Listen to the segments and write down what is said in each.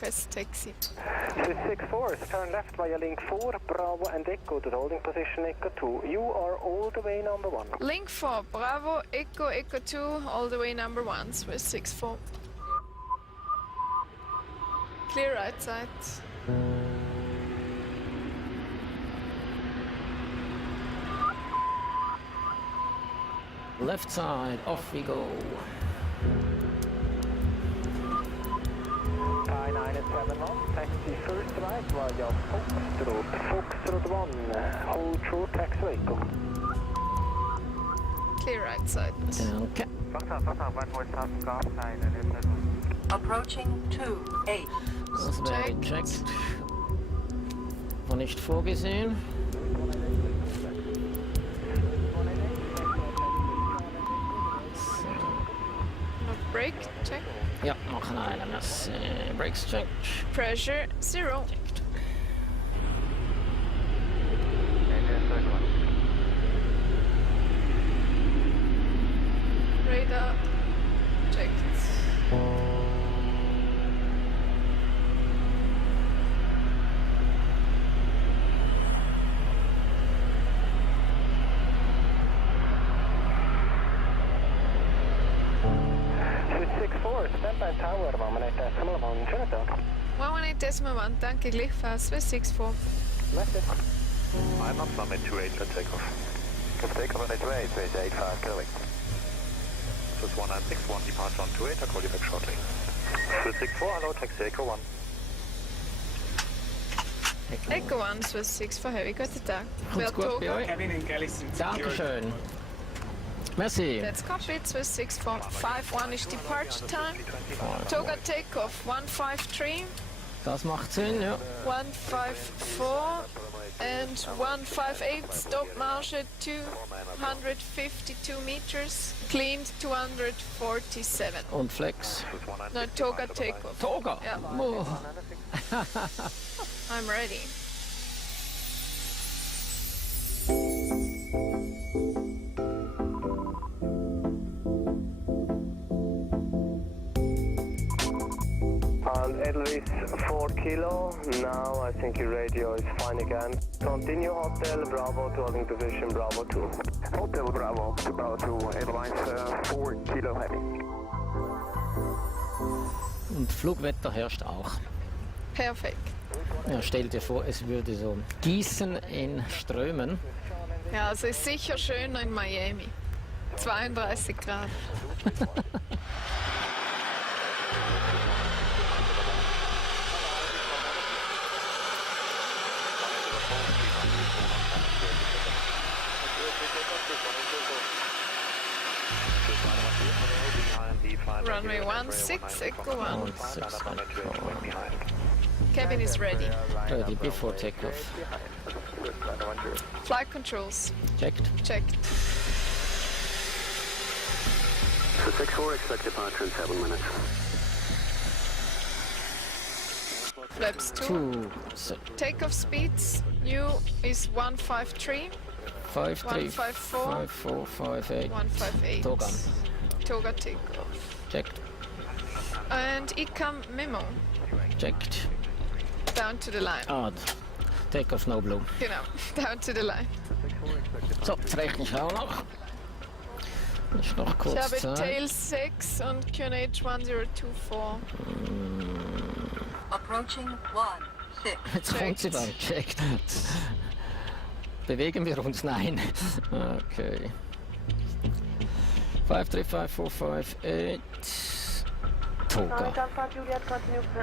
request taxi. Swiss 64, turn left via link 4, Bravo and Echo to the holding position Echo 2. You are all the way number 1. Link 4, Bravo, Echo, Echo 2, all the way number 1, Swiss 64. Clear right side. Left side, off we go. 5971, taxi first right via Foxtrot. Foxtrot 1, hold short taxi Echo. Clear right side. Okay. Approaching 28. Das wäre gecheckt. War nicht vorgesehen. No brake check. Ja, machen einen Brakes check. Pressure 0. Radar checked. Standby Tower, 118.1, schönen Tag. 118.1, danke gleichfalls, Swiss 64. Message. I'm up summit 28 for takeoff. Good takeoff on 28, Swiss 85, correct. Swiss 1961, departure on 28, I'll call you back shortly. Swiss 64, hello, taxi Echo 1. Echo 1, Swiss 64, heavy, guten Tag. Kommt's gut bei euch? Kevin and Gallison. Dankeschön. Merci. That's copy, Swiss 64. 5-1 is departure time. Toga takeoff 153, Das macht Sinn, ja. 154 and 158. Stop marche 252 meters. Cleaned 247. Und Flex. No, Toga takeoff. Toga. Yeah. Oh. I'm ready. Edelweiss 4 kilo, now I think your radio is fine again. Continue Hotel Bravo to holding position Bravo 2. Hotel Bravo to Bravo 2, Airlines 4 kilo heavy. Und Flugwetter herrscht auch. Perfekt. Ja, stell dir vor, es würde so gießen in Strömen. Ja, also ist sicher schöner in Miami. 32 Grad. Runway 16, Echo 1. Cabin is ready. Ready before takeoff. Flight controls. Checked. Checked. So 64, expect departure in 7 minutes. Flaps 2. 2, so Takeoff speeds. New is 153, 5, 3, 154, 5, 4, 5, 8. 158. Toga. Toga takeoff. Checked. And ECAM memo. Checked. Down to the line. Ah, takeoff no blue. Genau, down to the line. So, das rechne ich auch noch. Ist noch kurz Ich habe Zeit. Tail 6 und QNH 1024. Approaching 16. Jetzt kommt sie dann. Checkt. Bewegen wir uns? Nein. Okay. 5, 3, 5, 4, 5, 8. Toga.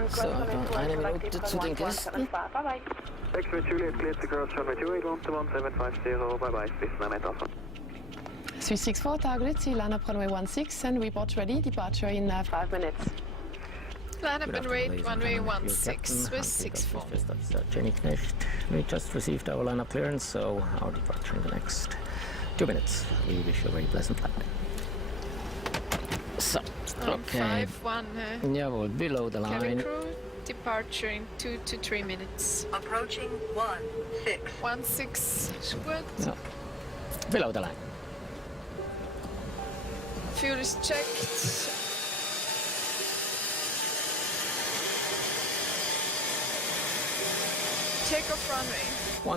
So, noch eine Minute zu den Gästen. X-Ray Juliet, cleared to cross runway 28 1750, bye bye, bis Mehmet Alpha. Swiss 64, target, line up runway 16 and we board ready, departure in 5 minutes. Line up and wait, runway 16, Swiss 64. That's Jennifer Knetch. We just received our line-up clearance, so our departure in the next 2 minutes. We wish you a very pleasant flight. So, okay. 5-1, Jawohl, below the cabin line. crew, departure in 2 to 3 minutes. Approaching 16. 16 is good. Ja. Below the line. Fuel is checked. Takeoff runway.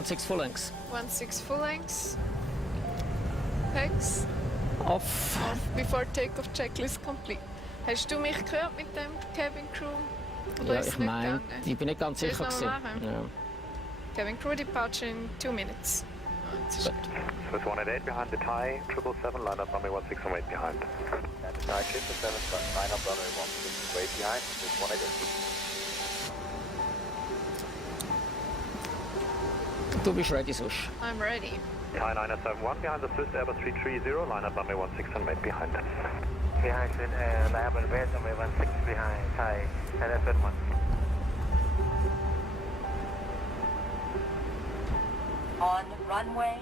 16 full lengths. 16 full lengths. Hex. Off. Off. Before takeoff checklist complete. Hast du mich gehört mit dem Cabin Crew? Oder Ja, ist es ich nicht meine, gegangen? ich bin nicht ganz Soll ich's sicher. noch mal machen? Ja. Cabin Crew departure in 2 minutes. Oh, jetzt ist Swiss 188 behind the tie, 777, line up runway 16 and wait behind. And the Thai 777, line up runway 16, wait behind, Swiss 188. Du bist ready, Sush. I'm ready. Thai 971 behind the Swiss Airbus 330, line up runway 16 and wait behind. Behind Swiss, line up runway 16 behind, Thai 971. On runway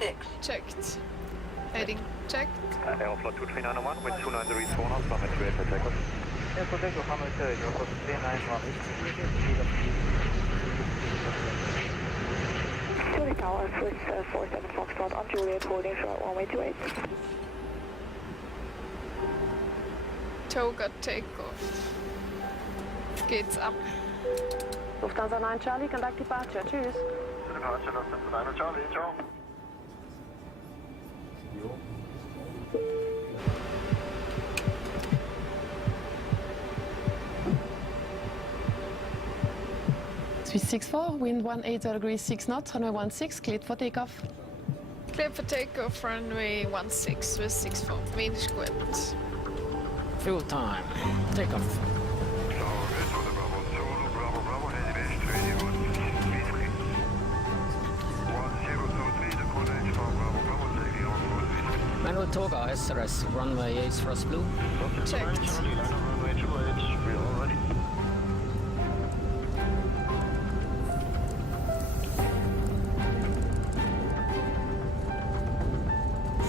16. Checked. Heading checked. Aeroflot 23901 with 290 4 knots, runway 28 for takeoff. Yeah, for takeoff, runway 30, for 391. Zurich Tower, Swiss 47 Foxtrot on Juliet, holding short runway 28. Toga takeoff. Geht's ab. Lufthansa 9 Charlie, conduct departure. Tschüss. Departure, Lufthansa 9 Charlie, ciao. Swiss 64, wind 180 degrees 6 knots, runway 16, cleared for takeoff. Clear for takeoff, runway 16, Swiss 64. Wind ist gut. Fuel time. Take off. Manual Toga, SRS, runway is thrust blue. Checked.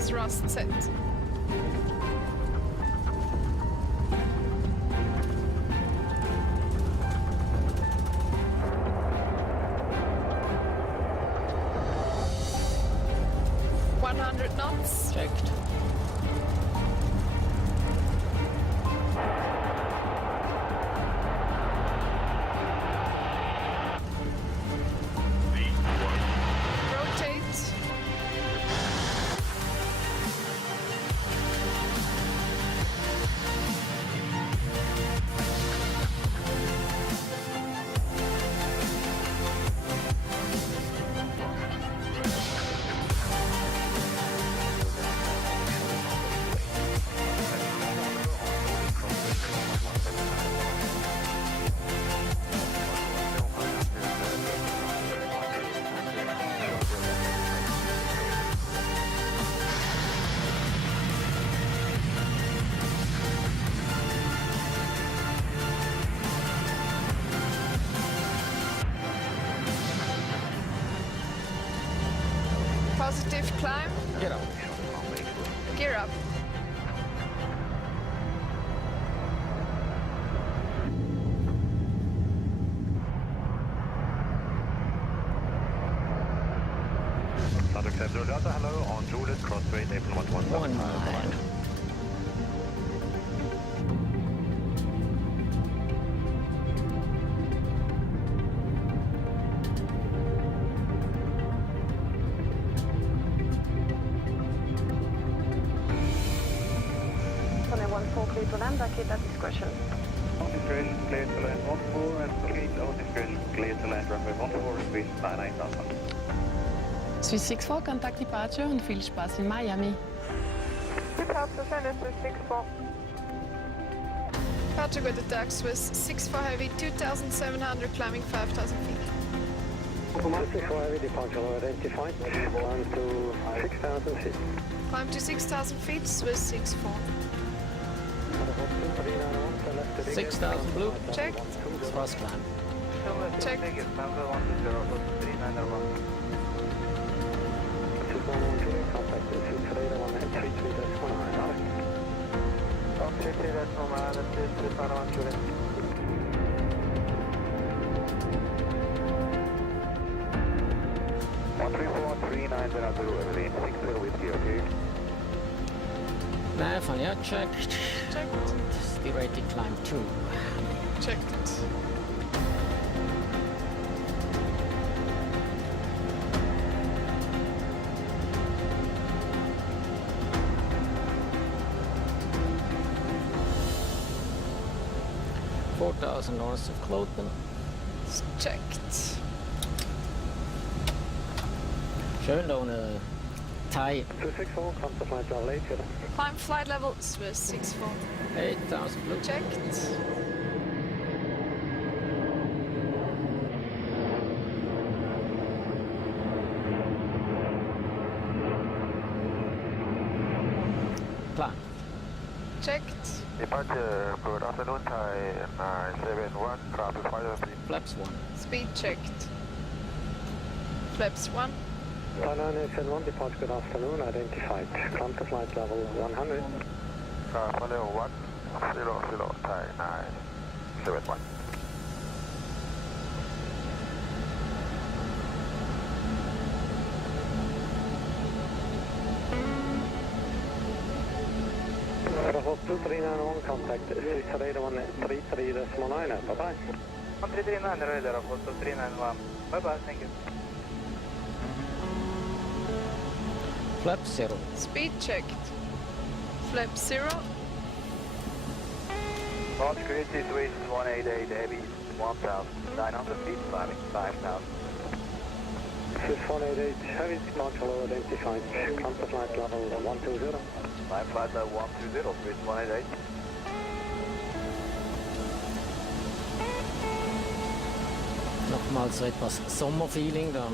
Thrust set. Knots. Checked. Rotate. Positive climb. Get out. Gear up. Southern Clear Delta, hello, on Juliet, crossway, April 117. 19. Runway 14, clear to land, vacate at discretion. Discretion, clear to land 14 and complete all discretion, clear to land runway 14, Swiss 99000. Swiss 64, contact departure und viel Spaß in Miami. Departure Channel Swiss 64. Departure with attack Swiss 64 heavy, 2,700 climbing 5,000 feet. Swiss heavy departure identified, climb to 6,000 feet. Climb to 6,000 feet, Swiss 64. 6,000 blue. Checked. Thrust climb. Check. Nav on air checked. Checked. Speed rating climb 2. Checked. 2000 north of Cloten. It's checked. Schön ohne Thai. 264, come to flight level 80. Climb flight level Swiss 64. 8000 blue. Checked. Plan. Checked. Departure, good afternoon, Thai 971, traffic 5 Flaps 1. Speed checked. Flaps 1. Thai 971, departure, good afternoon, identified. Come to flight level 100. Traffic level 100, Thai 971. Bravo 2391, contact Swiss radar 133.9, bye-bye. 1339 radar, 2391. Bye bye, thank you. Flap 0. Speed checked. Flap 0. Launch grid situation 188 heavy 1900 feet, climbing 5000. Swiss 188, heavy departure low identified. Come to flight level 120. Climb flight level 120, Swiss 188. Nochmal so etwas Sommerfeeling dann.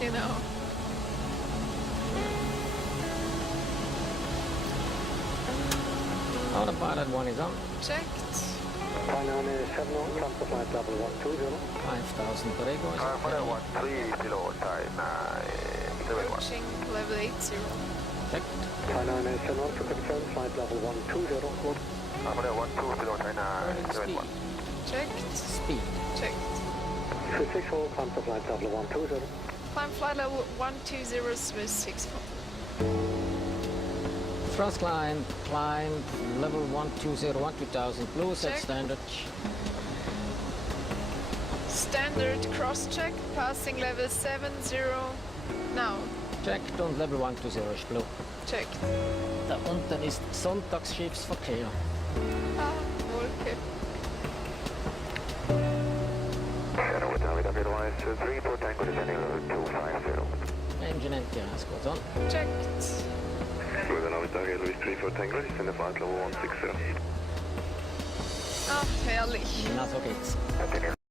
Genau. Autopilot 1 is on. Checked. Thai 971, come to flight level 120. 5000 per ego. Traffic 130, Thai 971. Approaching level 80. Checked. Thai 971 to confirm flight level 120. Traffic 120, Thai 971. Checked. Speed. Checked. 264, come to flight level 120. Climb flight level 120 Swiss 64. Thrust climb level 120, 2000 blue, set Check. standard. Standard cross check. Passing level 70. Now. Checked und Level 120 ist blue. Checked. Da unten ist Sonntagsschiffsverkehr. Ah, Wolke. Engine and gas goes on. Checked. Tango, Ach, herrlich. Na, so geht's.